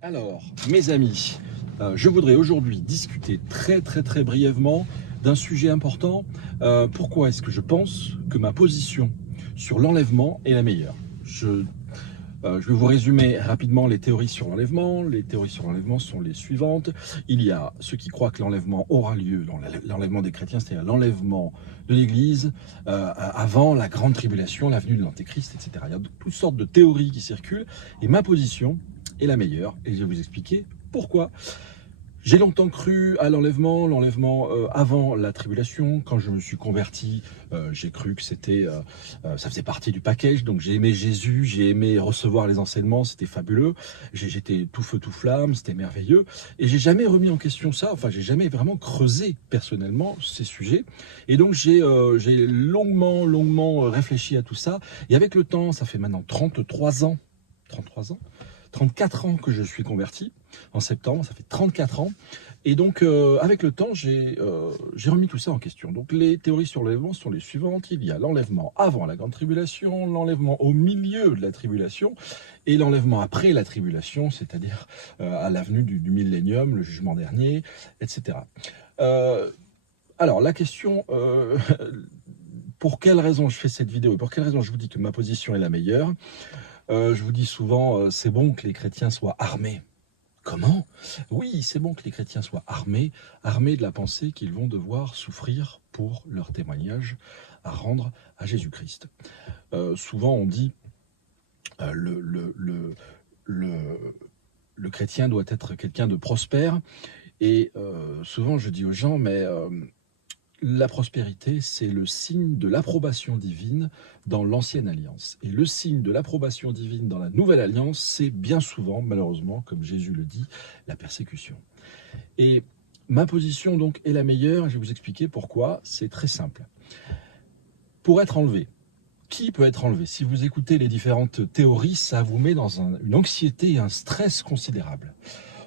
Alors, mes amis, je voudrais aujourd'hui discuter très brièvement d'un sujet important. Pourquoi est-ce que je pense que ma position sur l'enlèvement est la meilleure? Je vais vous résumer rapidement les théories sur l'enlèvement. Les théories sur l'enlèvement sont les suivantes. Il y a ceux qui croient que l'enlèvement aura lieu, l'enlèvement des chrétiens, c'est-à-dire l'enlèvement de l'Église avant la grande tribulation, la venue de l'Antéchrist, etc. Il y a toutes sortes de théories qui circulent et ma position est la meilleure et je vais vous expliquer pourquoi. J'ai longtemps cru à l'enlèvement avant la tribulation. Quand je me suis converti, j'ai cru que ça faisait partie du package. Donc j'ai aimé Jésus, j'ai aimé recevoir les enseignements, c'était fabuleux. J'étais tout feu tout flamme, c'était merveilleux. Et j'ai jamais remis en question ça. Enfin, j'ai jamais vraiment creusé personnellement ces sujets. Et donc j'ai longuement réfléchi à tout ça. Et avec le temps, ça fait maintenant 33 ans, 34 ans que je suis converti. En septembre, ça fait 34 ans. Et donc, avec le temps, j'ai remis tout ça en question. Donc, les théories sur l'enlèvement sont les suivantes. Il y a l'enlèvement avant la grande tribulation, l'enlèvement au milieu de la tribulation, et l'enlèvement après la tribulation, c'est-à-dire à la venue du millénium, le jugement dernier, etc. Alors, la question... pour quelle raison je fais cette vidéo et pour quelle raison je vous dis que ma position est la meilleure? Je vous dis souvent, c'est bon que les chrétiens soient armés. Comment? Oui, c'est bon que les chrétiens soient armés de la pensée qu'ils vont devoir souffrir pour leur témoignage à rendre à Jésus-Christ. Souvent on dit le chrétien doit être quelqu'un de prospère et souvent je dis aux gens mais la prospérité, c'est le signe de l'approbation divine dans l'ancienne alliance. Et le signe de l'approbation divine dans la nouvelle alliance, c'est bien souvent, malheureusement, comme Jésus le dit, la persécution. Et ma position donc est la meilleure, et je vais vous expliquer pourquoi. C'est très simple. Pour être enlevé, qui peut être enlevé? Si vous écoutez les différentes théories, ça vous met dans une anxiété et un stress considérable.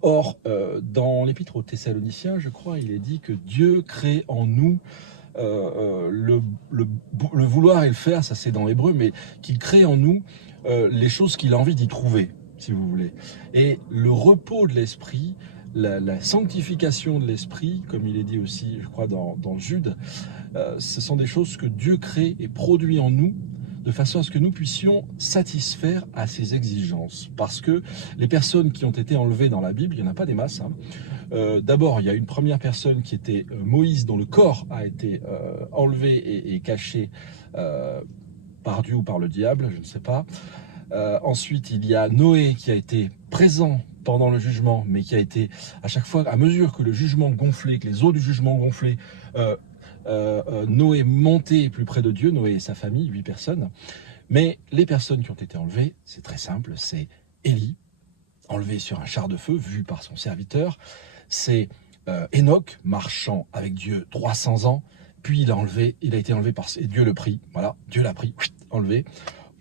Or, dans l'Épître aux Thessaloniciens, je crois, il est dit que Dieu crée en nous le vouloir et le faire, ça c'est dans l'hébreu, mais qu'il crée en nous les choses qu'il a envie d'y trouver, si vous voulez. Et le repos de l'esprit, la sanctification de l'esprit, comme il est dit aussi, je crois, dans Jude, ce sont des choses que Dieu crée et produit en nous, de façon à ce que nous puissions satisfaire à ses exigences. Parce que les personnes qui ont été enlevées dans la Bible, il n'y en a pas des masses. D'abord, il y a une première personne qui était Moïse, dont le corps a été enlevé et caché par Dieu ou par le diable, je ne sais pas. Ensuite, il y a Noé qui a été présent pendant le jugement, mais qui a été, à chaque fois, à mesure que le jugement gonflait, que les eaux du jugement gonflaient, Noé montait plus près de Dieu, Noé et sa famille, 8 personnes. Mais les personnes qui ont été enlevées, c'est très simple, c'est Élie, enlevé sur un char de feu, vu par son serviteur. C'est Enoch, marchant avec Dieu 300 ans, puis il a été enlevé par Dieu le prit, voilà, Dieu l'a pris, enlevé.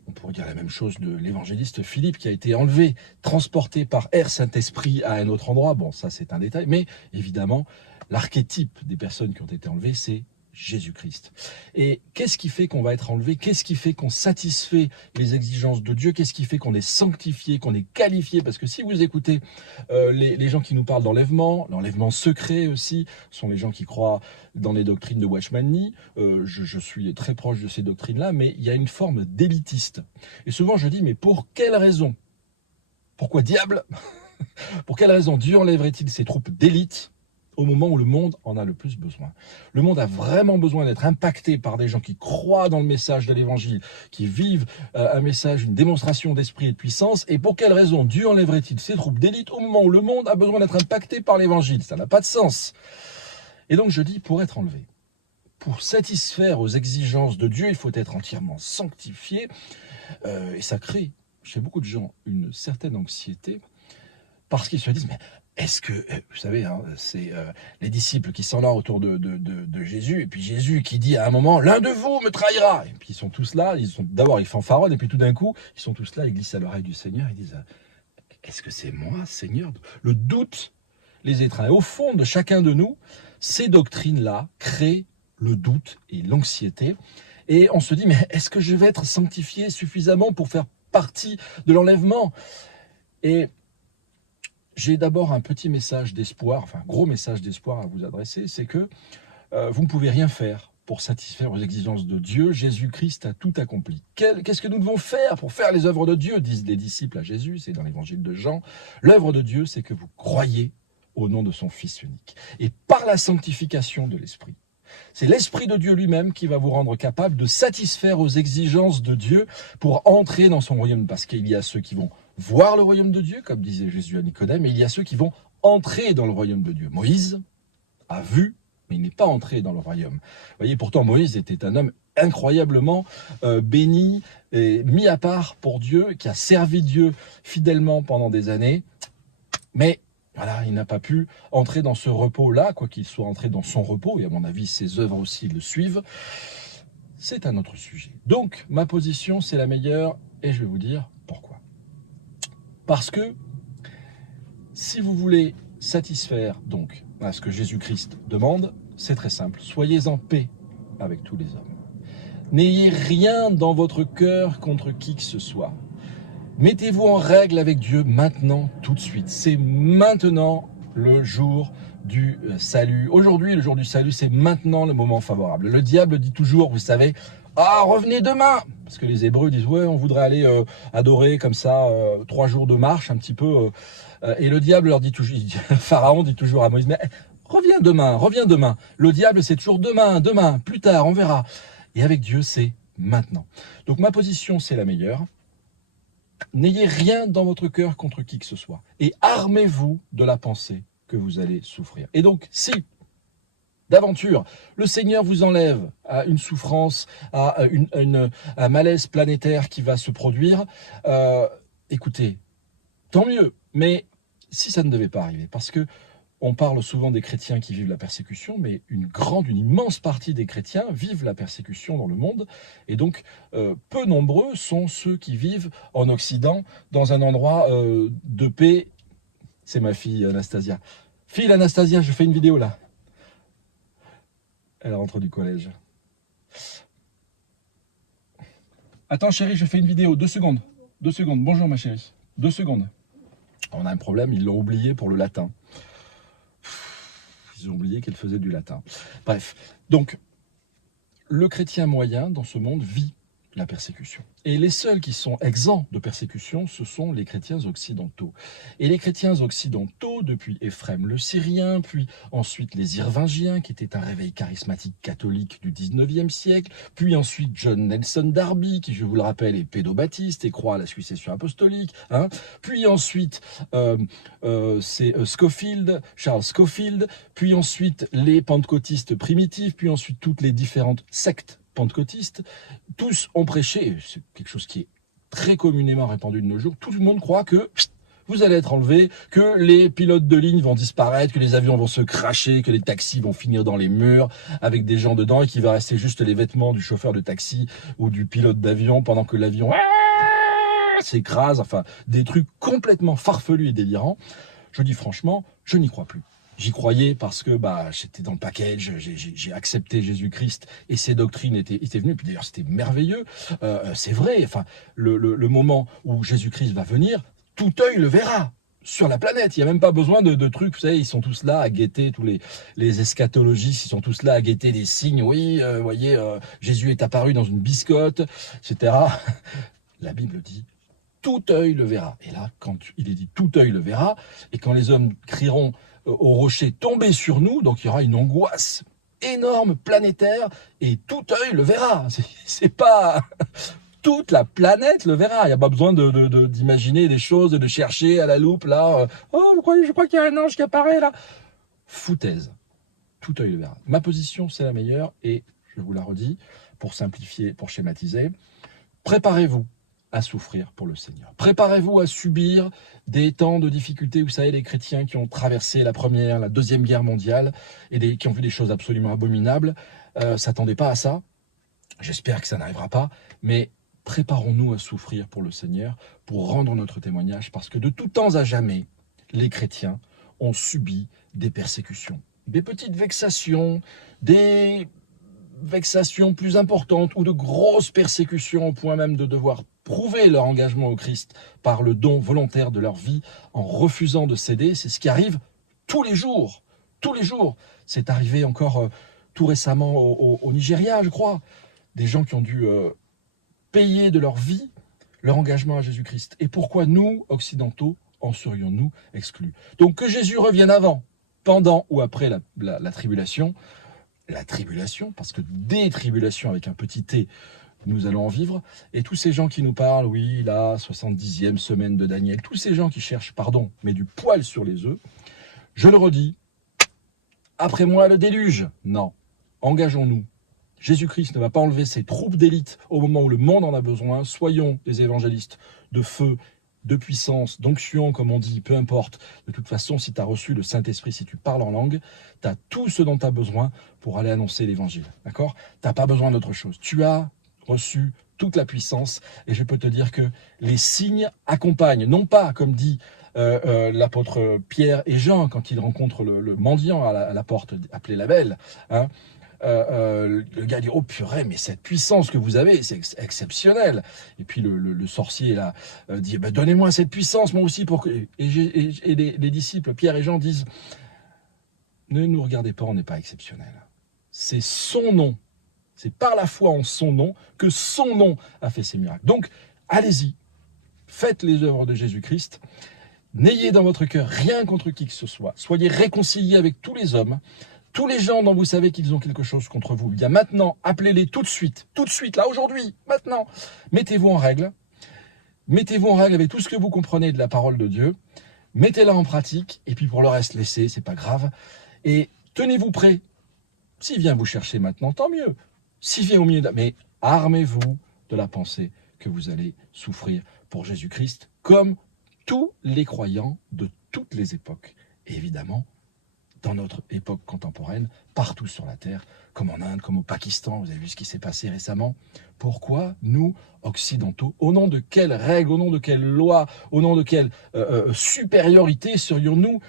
On pourrait dire la même chose de l'évangéliste Philippe qui a été enlevé, transporté par Air Saint-Esprit à un autre endroit. Bon, ça c'est un détail, mais évidemment, l'archétype des personnes qui ont été enlevées, c'est Jésus-Christ. Et qu'est-ce qui fait qu'on va être enlevé? Qu'est-ce qui fait qu'on satisfait les exigences de Dieu? Qu'est-ce qui fait qu'on est sanctifié, qu'on est qualifié? Parce que si vous écoutez les gens qui nous parlent d'enlèvement, l'enlèvement secret aussi, sont les gens qui croient dans les doctrines de Watchman Nee. Je suis très proche de ces doctrines-là, mais il y a une forme d'élitiste. Et souvent je dis, mais pour quelle raison? Pourquoi diable? Pour quelle raison Dieu enlèverait-il ses troupes d'élite au moment où le monde en a le plus besoin? Le monde a vraiment besoin d'être impacté par des gens qui croient dans le message de l'évangile, qui vivent un message, une démonstration d'esprit et de puissance. Et pour quelle raison Dieu enlèverait-il ses troupes d'élite au moment où le monde a besoin d'être impacté par l'évangile? Ça n'a pas de sens. Et donc je dis, pour être enlevé, pour satisfaire aux exigences de Dieu, il faut être entièrement sanctifié. Et ça crée chez beaucoup de gens une certaine anxiété, parce qu'ils se disent, mais est-ce que, vous savez, hein, c'est les disciples qui sont là autour de Jésus, et puis Jésus qui dit à un moment, l'un de vous me trahira. Et puis ils sont tous là, d'abord ils fanfaronnent, et puis tout d'un coup, ils sont tous là, ils glissent à l'oreille du Seigneur, ils disent, est-ce que c'est moi, Seigneur? Le doute les étreint. Et au fond de chacun de nous, ces doctrines-là créent le doute et l'anxiété. Et on se dit, mais est-ce que je vais être sanctifié suffisamment pour faire partie de l'enlèvement? Et j'ai d'abord un petit message d'espoir, enfin un gros message d'espoir à vous adresser, c'est que vous ne pouvez rien faire pour satisfaire aux exigences de Dieu. Jésus-Christ a tout accompli. Qu'est-ce que nous devons faire pour faire les œuvres de Dieu, disent les disciples à Jésus, c'est dans l'évangile de Jean. L'œuvre de Dieu, c'est que vous croyez au nom de son Fils unique. Et par la sanctification de l'Esprit, c'est l'Esprit de Dieu lui-même qui va vous rendre capable de satisfaire aux exigences de Dieu pour entrer dans son royaume. Parce qu'il y a ceux qui vont voir le royaume de Dieu, comme disait Jésus à Nicodème, et il y a ceux qui vont entrer dans le royaume de Dieu. Moïse a vu, mais il n'est pas entré dans le royaume. Vous voyez, pourtant Moïse était un homme incroyablement béni et mis à part pour Dieu, qui a servi Dieu fidèlement pendant des années, mais voilà, il n'a pas pu entrer dans ce repos-là, quoi qu'il soit entré dans son repos, et à mon avis, ses œuvres aussi le suivent. C'est un autre sujet. Donc, ma position, c'est la meilleure, et je vais vous dire pourquoi. Parce que, si vous voulez satisfaire, donc, à ce que Jésus-Christ demande, c'est très simple. Soyez en paix avec tous les hommes. N'ayez rien dans votre cœur contre qui que ce soit. Mettez-vous en règle avec Dieu maintenant, tout de suite. C'est maintenant le jour du salut. Aujourd'hui, le jour du salut, c'est maintenant le moment favorable. Le diable dit toujours, vous savez, ah, revenez demain. Parce que les Hébreux disent, ouais, on voudrait aller adorer comme ça 3 jours de marche, un petit peu. Et le diable leur dit toujours, Pharaon dit toujours à Moïse, mais reviens demain, reviens demain. Le diable, c'est toujours demain, demain, plus tard, on verra. Et avec Dieu, c'est maintenant. Donc ma position, c'est la meilleure. N'ayez rien dans votre cœur contre qui que ce soit. Et armez-vous de la pensée que vous allez souffrir. Et donc, si, d'aventure, le Seigneur vous enlève à une souffrance, à un malaise planétaire qui va se produire, écoutez, tant mieux. Mais si ça ne devait pas arriver, parce que on parle souvent des chrétiens qui vivent la persécution, mais une immense partie des chrétiens vivent la persécution dans le monde. Et donc, peu nombreux sont ceux qui vivent en Occident, dans un endroit de paix. C'est ma fille Anastasia. Fille Anastasia, je fais une vidéo là. Elle rentre du collège. Attends chérie, je fais une vidéo, 2 secondes. 2 secondes, bonjour ma chérie. 2 secondes. On a un problème, ils l'ont oublié pour le latin. Ils ont oublié qu'elle faisait du latin. Bref, donc, le chrétien moyen dans ce monde vit la persécution. Et les seuls qui sont exempts de persécution, ce sont les chrétiens occidentaux. Et les chrétiens occidentaux, depuis Éphrem le Syrien, puis ensuite les Irvingiens, qui étaient un réveil charismatique catholique du 19e siècle, puis ensuite John Nelson Darby, qui, je vous le rappelle, est pédobaptiste et croit à la succession apostolique, hein. Puis ensuite, c'est Charles Scofield, puis ensuite les pentecôtistes primitifs, puis ensuite toutes les différentes sectes pentecôtistes, tous ont prêché, c'est quelque chose qui est très communément répandu de nos jours, tout le monde croit que vous allez être enlevé, que les pilotes de ligne vont disparaître, que les avions vont se cracher, que les taxis vont finir dans les murs avec des gens dedans et qu'il va rester juste les vêtements du chauffeur de taxi ou du pilote d'avion pendant que l'avion s'écrase, enfin des trucs complètement farfelus et délirants. Je dis franchement, je n'y crois plus. J'y croyais parce que j'étais dans le package, j'ai accepté Jésus-Christ et ses doctrines étaient venues. Puis d'ailleurs, c'était merveilleux. C'est vrai, enfin, le moment où Jésus-Christ va venir, tout œil le verra sur la planète. Il n'y a même pas besoin de trucs, vous savez, ils sont tous là à guetter, tous les eschatologistes, ils sont tous là à guetter des signes. Oui, voyez, Jésus est apparu dans une biscotte, etc. La Bible dit, tout œil le verra. Et là, quand il est dit tout œil le verra, et quand les hommes crieront au rocher tomber sur nous, donc il y aura une angoisse énorme, planétaire, et tout œil le verra. C'est pas... Toute la planète le verra. Il n'y a pas besoin d'imaginer des choses, de chercher à la loupe, là. Oh, je crois qu'il y a un ange qui apparaît, là. Foutaise. Tout œil le verra. Ma position, c'est la meilleure, et je vous la redis, pour simplifier, pour schématiser, préparez-vous à souffrir pour le Seigneur. Préparez-vous à subir des temps de difficulté. Vous savez, les chrétiens qui ont traversé la Première, la Deuxième Guerre mondiale et qui ont vu des choses absolument abominables, s'attendaient pas à ça. J'espère que ça n'arrivera pas, mais préparons-nous à souffrir pour le Seigneur, pour rendre notre témoignage, parce que de tout temps à jamais, les chrétiens ont subi des persécutions, des petites vexations, des vexations plus importantes ou de grosses persécutions au point même de devoir prouver leur engagement au Christ par le don volontaire de leur vie en refusant de céder. C'est ce qui arrive tous les jours. Tous les jours. C'est arrivé encore tout récemment au Nigeria, je crois. Des gens qui ont dû payer de leur vie leur engagement à Jésus-Christ. Et pourquoi nous, occidentaux, en serions-nous exclus? Donc que Jésus revienne avant, pendant ou après la tribulation, parce que des tribulations avec un petit t, nous allons en vivre, et tous ces gens qui nous parlent, oui, la 70e semaine de Daniel, tous ces gens qui cherchent, pardon, mais du poil sur les œufs, je le redis, après moi le déluge. Non, engageons-nous. Jésus-Christ ne va pas enlever ses troupes d'élite au moment où le monde en a besoin. Soyons des évangélistes de feu, de puissance, d'onction, comme on dit, peu importe. De toute façon, si tu as reçu le Saint-Esprit, si tu parles en langue, tu as tout ce dont tu as besoin pour aller annoncer l'évangile. D'accord? Tu n'as pas besoin d'autre chose. Tu as reçu toute la puissance et je peux te dire que les signes accompagnent, non pas, comme dit l'apôtre Pierre et Jean quand ils rencontrent le mendiant à la porte, appelé la Belle, hein, le gars dit, oh purée, mais cette puissance que vous avez, c'est exceptionnel. Et puis le sorcier là dit, bah, donnez-moi cette puissance, moi aussi. Et les disciples, Pierre et Jean, disent, ne nous regardez pas, on n'est pas exceptionnel. C'est son nom, c'est par la foi en son nom que son nom a fait ces miracles. Donc, allez-y, faites les œuvres de Jésus-Christ. N'ayez dans votre cœur rien contre qui que ce soit. Soyez réconciliés avec tous les hommes. Tous les gens dont vous savez qu'ils ont quelque chose contre vous, bien maintenant, appelez-les tout de suite, là, aujourd'hui, maintenant. Mettez-vous en règle avec tout ce que vous comprenez de la parole de Dieu, mettez-la en pratique, et puis pour le reste, laissez, c'est pas grave. Et tenez-vous prêts. S'il vient vous chercher maintenant, tant mieux. S'il vient au milieu mais armez-vous de la pensée que vous allez souffrir pour Jésus-Christ, comme tous les croyants de toutes les époques. Et évidemment, dans notre époque contemporaine, partout sur la Terre, comme en Inde, comme au Pakistan, vous avez vu ce qui s'est passé récemment. Pourquoi nous, occidentaux, au nom de quelles règles, au nom de quelles lois, au nom de quelle supériorité serions-nous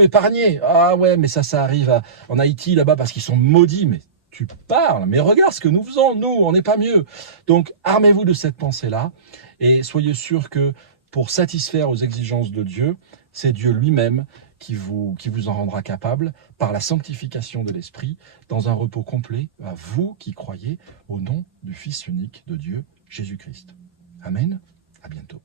épargnés? Ah ouais, mais ça arrive en Haïti, là-bas, parce qu'ils sont maudits, mais tu parles, mais regarde ce que nous faisons, nous, on n'est pas mieux. Donc, armez-vous de cette pensée-là, et soyez sûrs que pour satisfaire aux exigences de Dieu, c'est Dieu lui-même qui vous en rendra capable par la sanctification de l'Esprit dans un repos complet à vous qui croyez au nom du Fils unique de Dieu, Jésus-Christ. Amen. À bientôt.